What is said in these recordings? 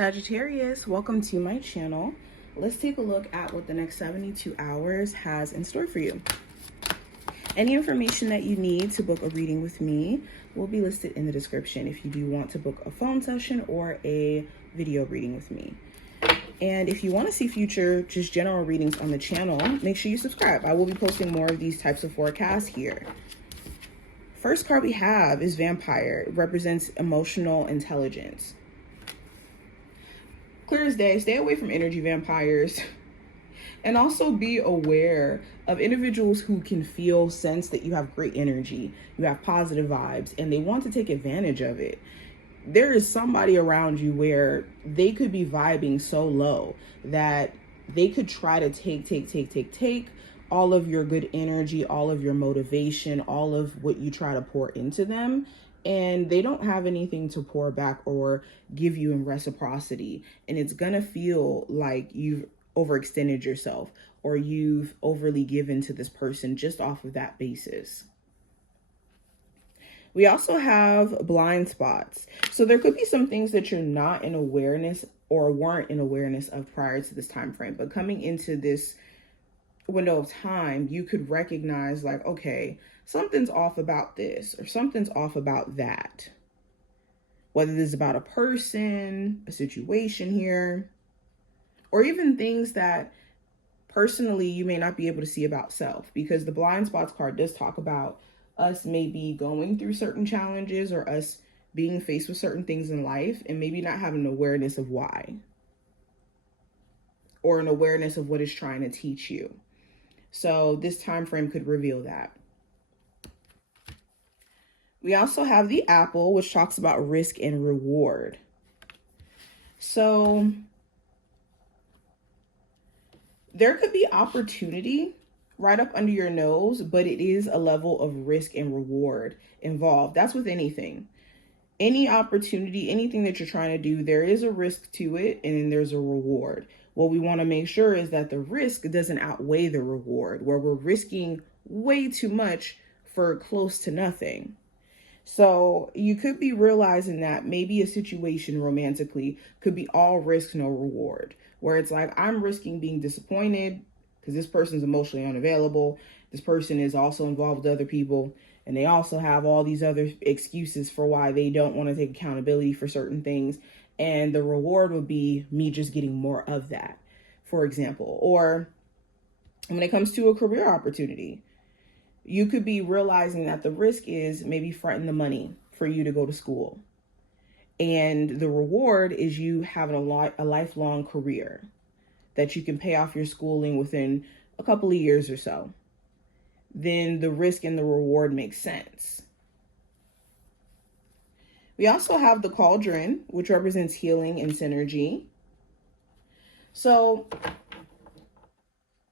Sagittarius, welcome to my channel. Let's take a look at what the next 72 hours has in store for you. Any information that you need to book a reading with me will be listed in the description if you do want to book a phone session or a video reading with me. And if you want to see future just general readings on the channel, make sure you subscribe. I will be posting more of these types of forecasts here. First card we have is Vampire. It represents emotional intelligence. Clear as day, stay away from energy vampires. And also be aware of individuals who can sense that you have great energy, you have positive vibes, and they want to take advantage of it. There is somebody around you where they could be vibing so low that they could try to take all of your good energy, all of your motivation, all of what you try to pour into them, and they don't have anything to pour back or give you in reciprocity. And it's gonna feel like you've overextended yourself or you've overly given to this person just off of that basis. We also have blind spots. So there could be some things that you're not in awareness or weren't in awareness of prior to this time frame, but coming into this window of time, you could recognize like, okay, something's off about this or something's off about that. Whether this is about a person, a situation here, or even things that personally you may not be able to see about self, because the blind spots card does talk about us maybe going through certain challenges or us being faced with certain things in life and maybe not having an awareness of why or an awareness of what it's trying to teach you. So this time frame could reveal that. We also have the Apple, which talks about risk and reward. So there could be opportunity right up under your nose, but it is a level of risk and reward involved. That's with anything. Any opportunity, anything that you're trying to do, there is a risk to it and then there's a reward. What we want to make sure is that the risk doesn't outweigh the reward, where we're risking way too much for close to nothing. So you could be realizing that maybe a situation romantically could be all risk, no reward, where it's like, I'm risking being disappointed because this person's emotionally unavailable. This person is also involved with other people, and they also have all these other excuses for why they don't want to take accountability for certain things. And the reward would be me just getting more of that, for example. Or when it comes to a career opportunity, you could be realizing that the risk is maybe fronting the money for you to go to school. And the reward is you having a lifelong career that you can pay off your schooling within a couple of years or so. Then the risk and the reward makes sense. We also have the Cauldron, which represents healing and synergy. So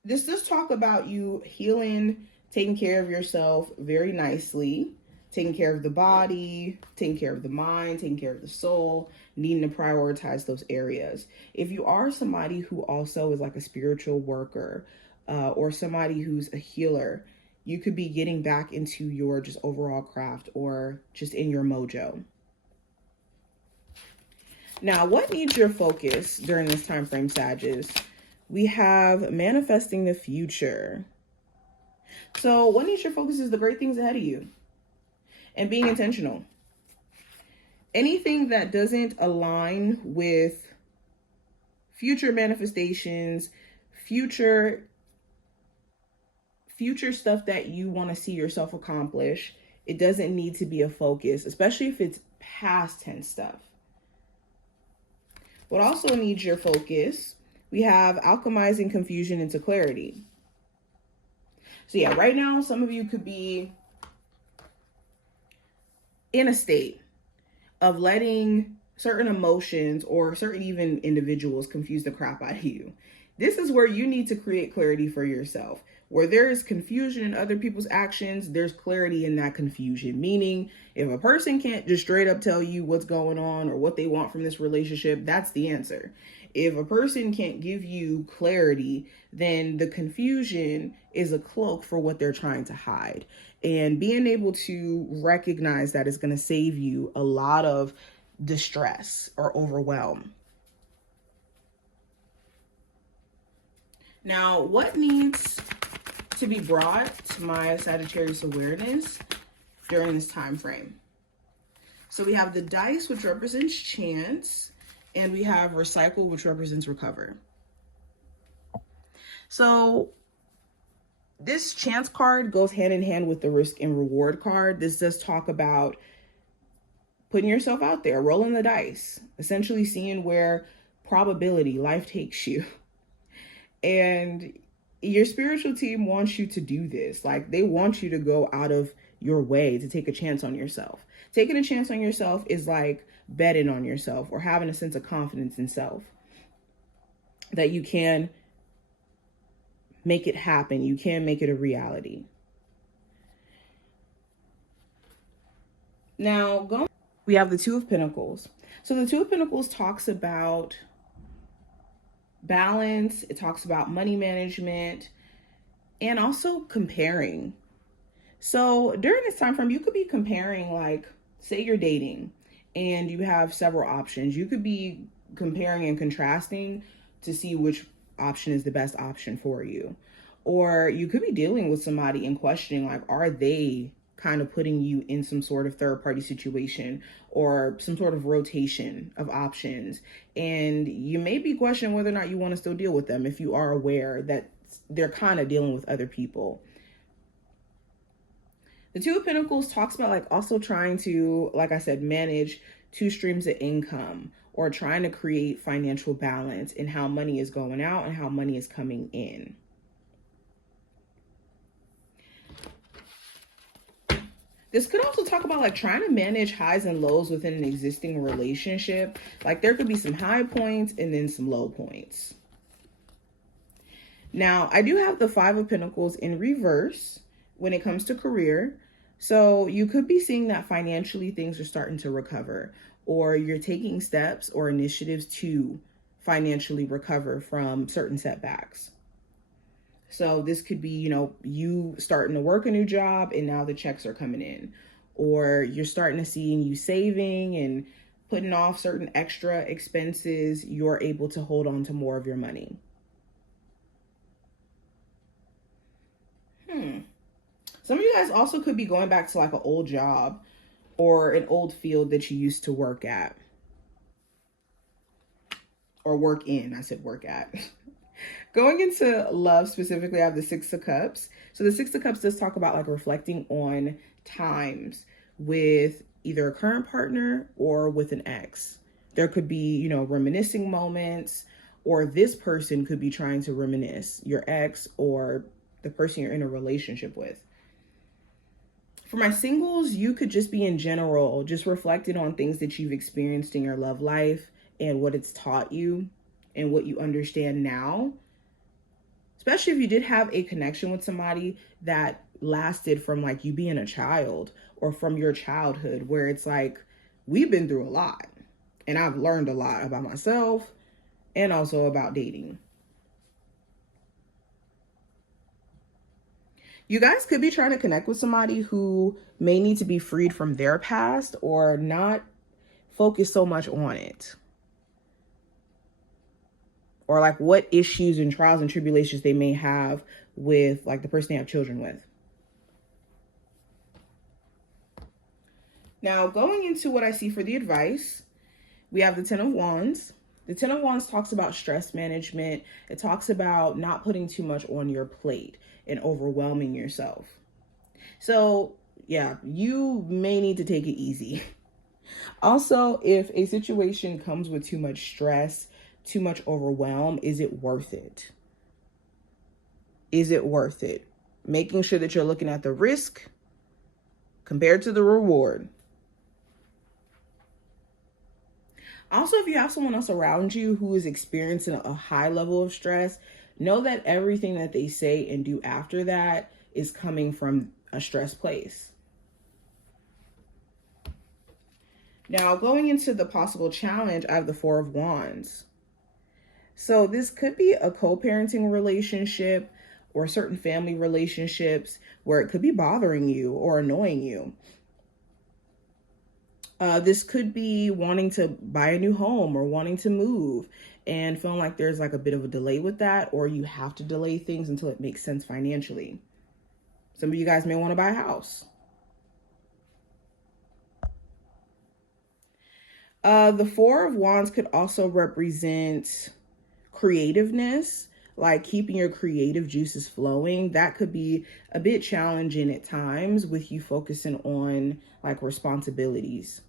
this does talk about you healing, taking care of yourself very nicely, taking care of the body, taking care of the mind, taking care of the soul, needing to prioritize those areas. If you are somebody who also is like a spiritual worker or somebody who's a healer, you could be getting back into your just overall craft or just in your mojo. Now, what needs your focus during this time frame, Sagittarius? We have manifesting the future. So what needs your focus is the great things ahead of you and being intentional. Anything that doesn't align with future manifestations, future stuff that you want to see yourself accomplish, it doesn't need to be a focus, especially if it's past tense stuff. What also needs your focus, we have alchemizing confusion into clarity. So yeah, right now, some of you could be in a state of letting certain emotions or certain even individuals confuse the crap out of you. This is where you need to create clarity for yourself. Where there is confusion in other people's actions, there's clarity in that confusion. Meaning, if a person can't just straight up tell you what's going on or what they want from this relationship, that's the answer. If a person can't give you clarity, then the confusion is a cloak for what they're trying to hide. And being able to recognize that is going to save you a lot of distress or overwhelm. Now, what needs to be brought to my Sagittarius awareness during this time frame? So we have the dice, which represents chance, and we have recycle, which represents recover. So this chance card goes hand in hand with the risk and reward card. This does talk about putting yourself out there, rolling the dice, essentially seeing where probability life takes you. And your spiritual team wants you to do this. Like, they want you to go out of your way to take a chance on yourself. Taking a chance on yourself is like betting on yourself or having a sense of confidence in self that you can make it happen. You can make it a reality. Now, we have the Two of Pentacles. So the Two of Pentacles talks about balance. It talks about money management and also comparing. So during this time frame, you could be comparing, like, say you're dating and you have several options. You could be comparing and contrasting to see which option is the best option for you. Or you could be dealing with somebody and questioning, like, are they kind of putting you in some sort of third party situation or some sort of rotation of options? And you may be questioning whether or not you want to still deal with them if you are aware that they're kind of dealing with other people. The Two of Pentacles talks about, like, also trying to, like I said, manage two streams of income or trying to create financial balance in how money is going out and how money is coming in. This could also talk about, like, trying to manage highs and lows within an existing relationship. Like, there could be some high points and then some low points. Now, I do have the Five of Pentacles in reverse when it comes to career. So you could be seeing that financially things are starting to recover, or you're taking steps or initiatives to financially recover from certain setbacks. So this could be, you starting to work a new job and now the checks are coming in, or you're starting to see you saving and putting off certain extra expenses. You're able to hold on to more of your money. Some of you guys also could be going back to, like, an old job or an old field that you used to work at or work in. I said work at. Going into love specifically, I have the Six of Cups. So the Six of Cups does talk about, like, reflecting on times with either a current partner or with an ex. There could be, reminiscing moments, or this person could be trying to reminisce, your ex or the person you're in a relationship with. For my singles, you could just be in general, just reflecting on things that you've experienced in your love life and what it's taught you and what you understand now. Especially if you did have a connection with somebody that lasted from, like, you being a child or from your childhood, where it's like, we've been through a lot and I've learned a lot about myself and also about dating. You guys could be trying to connect with somebody who may need to be freed from their past or not focus so much on it. Or, like, what issues and trials and tribulations they may have with, like, the person they have children with. Now, going into what I see for the advice, we have the Ten of Wands. The Ten of Wands talks about stress management. It talks about not putting too much on your plate and overwhelming yourself. So, yeah, you may need to take it easy. Also, if a situation comes with too much stress, too much overwhelm, is it worth it? Is it worth it? Making sure that you're looking at the risk compared to the reward. Also, if you have someone else around you who is experiencing a high level of stress, know that everything that they say and do after that is coming from a stress place. Now, going into the possible challenge, I have the Four of Wands. So this could be a co-parenting relationship or certain family relationships where it could be bothering you or annoying you. This could be wanting to buy a new home or wanting to move and feeling like there's like a bit of a delay with that, or you have to delay things until it makes sense financially. Some of you guys may want to buy a house. The Four of Wands could also represent creativeness, like keeping your creative juices flowing. That could be a bit challenging at times with you focusing on like responsibilities.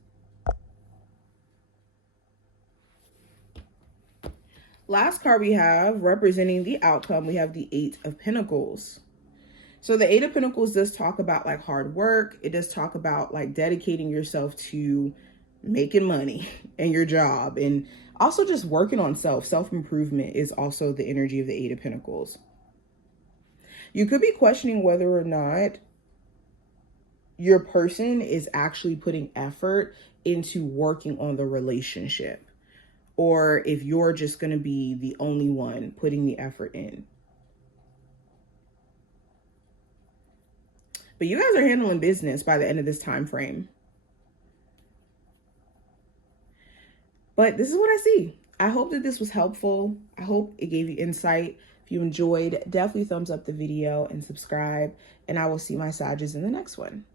Last card we have representing the outcome, we have the Eight of Pentacles. So the Eight of Pentacles does talk about like hard work. It does talk about like dedicating yourself to making money and your job, and also just working on self-improvement is also the energy of the Eight of Pentacles. You could be questioning whether or not your person is actually putting effort into working on the relationship, or if you're just going to be the only one putting the effort in. But you guys are handling business by the end of this time frame. But this is what I see. I hope that this was helpful. I hope it gave you insight. If you enjoyed, definitely thumbs up the video and subscribe. And I will see my Sages in the next one.